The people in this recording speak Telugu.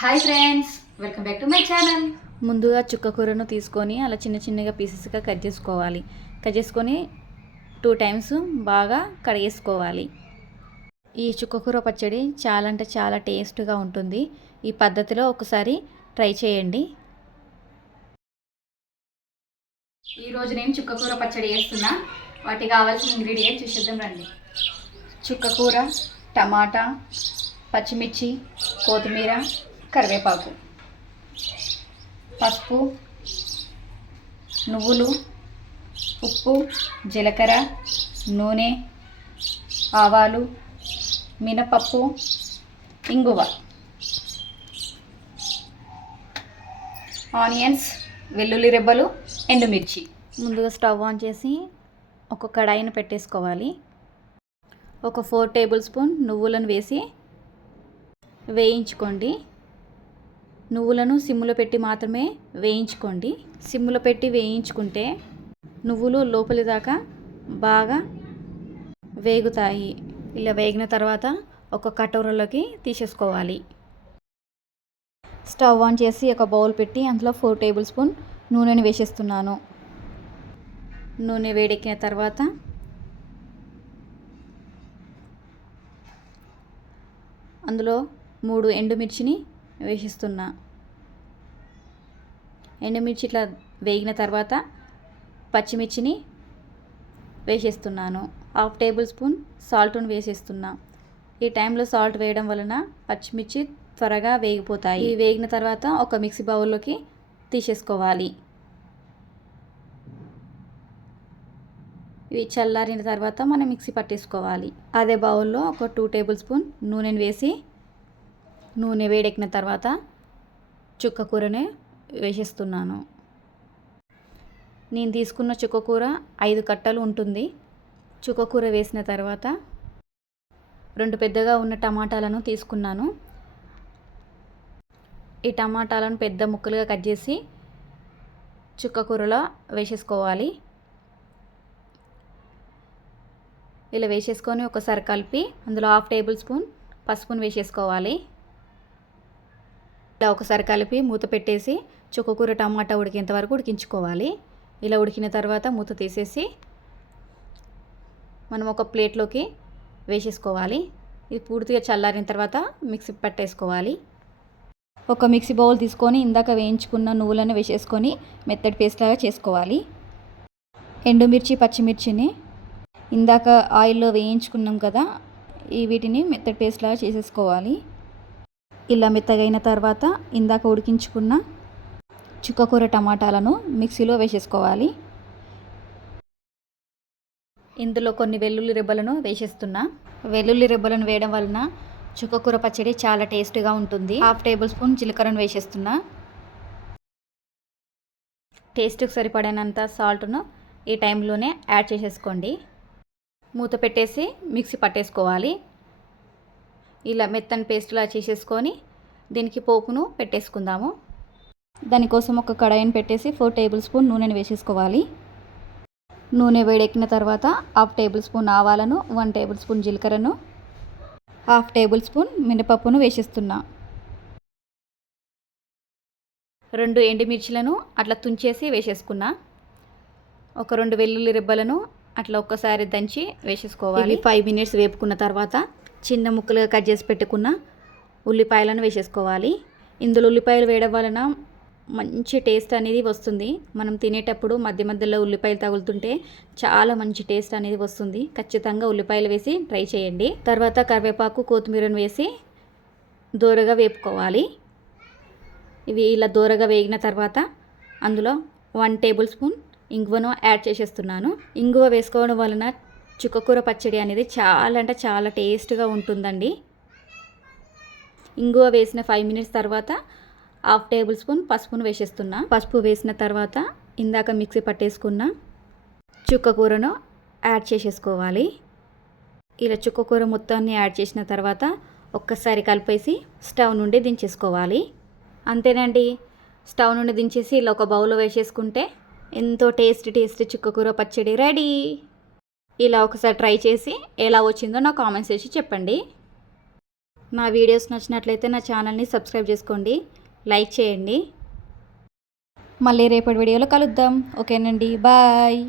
Hi friends welcome back to my channel ముందుగా చుక్క కూరను తీసుకొని అలా చిన్న చిన్నగా పీసెస్గా కట్ చేసుకోవాలి. కట్ చేసుకొని టూ టైమ్స్ బాగా కడిగేసుకోవాలి. ఈ చుక్కకూర పచ్చడి చాలా అంటే చాలా టేస్ట్గా ఉంటుంది. ఈ పద్ధతిలో ఒకసారి ట్రై చేయండి. ఈ రోజు నేను చుక్కకూర పచ్చడి చేస్తున్నా. వాటికి కావాల్సిన ఇంగ్రీడియంట్స్ చూసేద్దాం రండి. చుక్కకూర టమాటా పచ్చిమిర్చి కొత్తిమీర కరివేపాకు పసుపు నువ్వులు ఉప్పు జీలకర్ర నూనె ఆవాలు మినపప్పు ఇంగువ. ఆనియన్స్ వెల్లుల్లి రెబ్బలు ఎండుమిర్చి. ముందుగా స్టవ్ ఆన్ చేసి ఒక కడాయిని పెట్టేసుకోవాలి. ఒక ఫోర్ టేబుల్ స్పూన్ నువ్వులను వేసి వేయించుకోండి. నువ్వులను సిమ్ములో పెట్టి మాత్రమే వేయించుకోండి. సిమ్ములో పెట్టి వేయించుకుంటే నువ్వులు లోపలి దాకా బాగా వేగుతాయి. ఇలా వేగిన తర్వాత ఒక కటోరలోకి తీసేసుకోవాలి. స్టవ్ ఆన్ చేసి ఒక బౌల్ పెట్టి అందులో ఫోర్ టేబుల్ స్పూన్ నూనెని వేసేస్తున్నాను. నూనె వేడెక్కిన తర్వాత అందులో మూడు ఎండుమిర్చిని వేసిస్తున్నా. ఎండుమిర్చి ఇట్లా వేగిన తర్వాత పచ్చిమిర్చిని వేసేస్తున్నాను. హాఫ్ టేబుల్ స్పూన్ సాల్ట్ను వేసేస్తున్నా. ఈ టైంలో సాల్ట్ వేయడం వలన పచ్చిమిర్చి త్వరగా వేగిపోతాయి. ఇవి వేగిన తర్వాత ఒక మిక్సీ బౌల్లోకి తీసేసుకోవాలి. ఇవి చల్లారిన తర్వాత మనం మిక్సీ పట్టేసుకోవాలి. అదే బౌల్లో ఒక టూ టేబుల్ స్పూన్ నూనెను వేసి నూనె వేడెక్కిన తర్వాత చుక్క కూరనే వేసేస్తున్నాను. నేను తీసుకున్న చుక్క కూర ఐదు కట్టలు ఉంటుంది. చుక్క కూర వేసిన తర్వాత రెండు పెద్దగా ఉన్న టమాటాలను తీసుకున్నాను. ఈ టమాటాలను పెద్ద ముక్కలుగా కట్ చేసి చుక్క కూరలో వేసేసుకోవాలి. ఇలా వేసేసుకొని ఒకసారి కలిపి అందులో హాఫ్ టేబుల్ స్పూన్ పసుపును వేసేసుకోవాలి. ఇలా ఒకసారి కలిపి మూత పెట్టేసి చుక్కకూర టమాటా ఉడికేంత వరకు ఉడికించుకోవాలి. ఇలా ఉడికిన తర్వాత మూత తీసేసి మనం ఒక ప్లేట్లోకి వేసేసుకోవాలి. ఇది పూర్తిగా చల్లారిన తర్వాత మిక్సీ పట్టేసుకోవాలి. ఒక మిక్సీ బౌల్ తీసుకొని ఇందాక వేయించుకున్న నువ్వులను వేసేసుకొని మెత్తడి పేస్ట్ లాగా చేసుకోవాలి. ఎండుమిర్చి పచ్చిమిర్చిని ఇందాక ఆయిల్లో వేయించుకున్నాం కదా ఈ వీటిని మెత్తడి పేస్ట్ లాగా చేసేసుకోవాలి. ఇలా మెత్తగైన తర్వాత ఇందాక ఉడికించుకున్న చుక్కకూర టమాటాలను మిక్సీలో వేసేసుకోవాలి. ఇందులో కొన్ని వెల్లుల్లి రెబ్బలను వేసేస్తున్నా. వెల్లుల్లి రెబ్బలను వేయడం వలన చుక్కకూర పచ్చడి చాలా టేస్ట్గా ఉంటుంది. హాఫ్ టేబుల్ స్పూన్ జీలకర్రను వేసేస్తున్నా. టేస్ట్కి సరిపడినంత సాల్ట్ను ఈ టైంలోనే యాడ్ చేసేసుకోండి. మూత పెట్టేసి మిక్సీ పట్టేసుకోవాలి. ఇలా మెత్తని పేస్ట్లా చేసేసుకొని దీనికి పోపును పెట్టేసుకుందాము. దానికోసం ఒక కడాయిని పెట్టేసి ఫోర్ టేబుల్ స్పూన్ నూనెను వేసేసుకోవాలి. నూనె వేడెక్కిన తర్వాత హాఫ్ టేబుల్ స్పూన్ ఆవాలను వన్ టేబుల్ స్పూన్ జీలకర్రను హాఫ్ టేబుల్ స్పూన్ మినపప్పును వేసేస్తున్నా. రెండు ఎండుమిర్చిలను అట్లా తుంచేసి వేసేసుకున్నా. ఒక రెండు వెల్లుల్లి రిబ్బలను అట్లా ఒక్కసారి దంచి వేసేసుకోవాలి. ఫైవ్ మినిట్స్ వేపుకున్న తర్వాత చిన్న ముక్కలుగా కట్ చేసి పెట్టుకున్న ఉల్లిపాయలను వేసేసుకోవాలి. ఇందులో ఉల్లిపాయలు వేయడం వలన మంచి టేస్ట్ అనేది వస్తుంది. మనం తినేటప్పుడు మధ్య మధ్యలో ఉల్లిపాయలు తగులుతుంటే చాలా మంచి టేస్ట్ అనేది వస్తుంది. ఖచ్చితంగా ఉల్లిపాయలు వేసి ట్రై చేయండి. తర్వాత కరివేపాకు కొత్తిమీరను వేసి దూరగా వేపుకోవాలి. ఇవి ఇలా దూరగా వేగిన తర్వాత అందులో వన్ టేబుల్ స్పూన్ ఇంగువను యాడ్ చేసేస్తున్నాను. ఇంగువ వేసుకోవడం వలన చుక్కకూర పచ్చడి అనేది చాలా అంటే చాలా టేస్ట్గా ఉంటుందండి. ఇంగువ వేసిన ఫైవ్ మినిట్స్ తర్వాత హాఫ్ టేబుల్ స్పూన్ పసుపును వేసేస్తున్నా. పసుపు వేసిన తర్వాత ఇందాక మిక్సీ పట్టేసుకున్న చుక్కకూరను యాడ్ చేసేసుకోవాలి. ఇలా చుక్కకూర మొత్తాన్ని యాడ్ చేసిన తర్వాత ఒక్కసారి కలిపేసి స్టవ్ నుండి దించేసుకోవాలి. అంతేనండి స్టవ్ నుండి దించేసి ఇలా ఒక బౌల్లో వేసేసుకుంటే ఎంతో టేస్టీ టేస్టీ చుక్కకూర పచ్చడి రెడీ. ఇలా ఒకసారి ట్రై చేసి ఎలా వచ్చిందో నాకు కామెంట్స్ చేసి చెప్పండి. నా వీడియోస్ నచ్చినట్లయితే నా ఛానల్ని సబ్స్క్రైబ్ చేసుకోండి. లైక్ చేయండి. మళ్ళీ రేపటి వీడియోలో కలుద్దాం. ఓకేనండి. బాయ్.